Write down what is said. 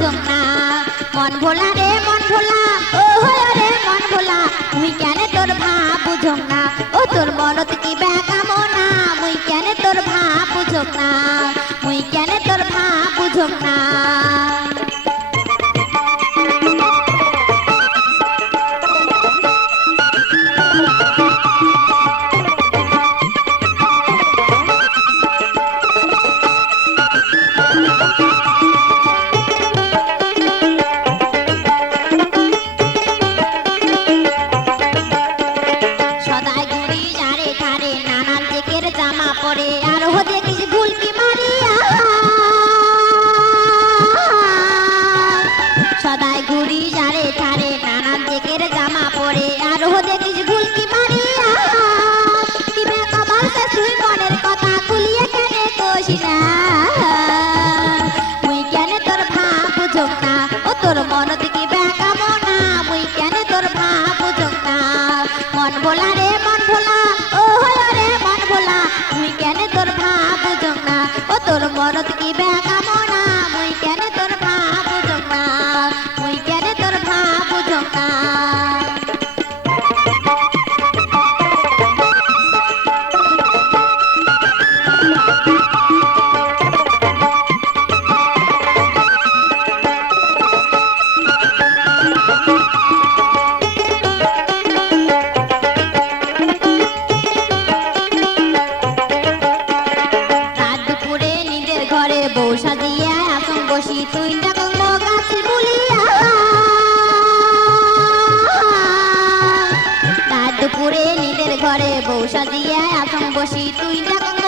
বুঝুম না মন ভোলা রে মন ভোলা ও রে মন ভোলা মুই কেন তোর ভাব বুঝুম না ও তোর মনত কি বেকামনা মুই কেন তোর ভাব বুঝুম না মুই কেন তোর ভাব বুঝুম না সদাই ঘুরি যারে ধারে নানান জেকের জামা পরে আর হো দেখিস ভুলকি মারিয়া সদাই ঘুরি যারে ধারে নানান জেকের জামা পরে আর হো দেখিস ভুলকি মারিয়া কিবে কবার সে তুই মনের কথা খুলিয়ে কেনে কইস না মুই কেন তোর ভাব বুঝুম না ও তোর মনত কি বেকামনা মুই কেন তোর ভাব বুঝুম না মন ভোলা রে মন ভোলা ও রে মন ভোলা মুই কেন তোর ভাব বুঝুম না ও তোর মনত কি বেকামনা মুই কেন তোর ভাব বুঝুম না মুই কেন তোর ভাব বুঝুম না রাত দুপুরে নিদের ঘরে বউ সাজিয়া আসন বসি তুই ডাকং গাছ বলিয়া রাত দুপুরে নিদের ঘরে বউ সাজিয়া আসন বসি তুই ডাকং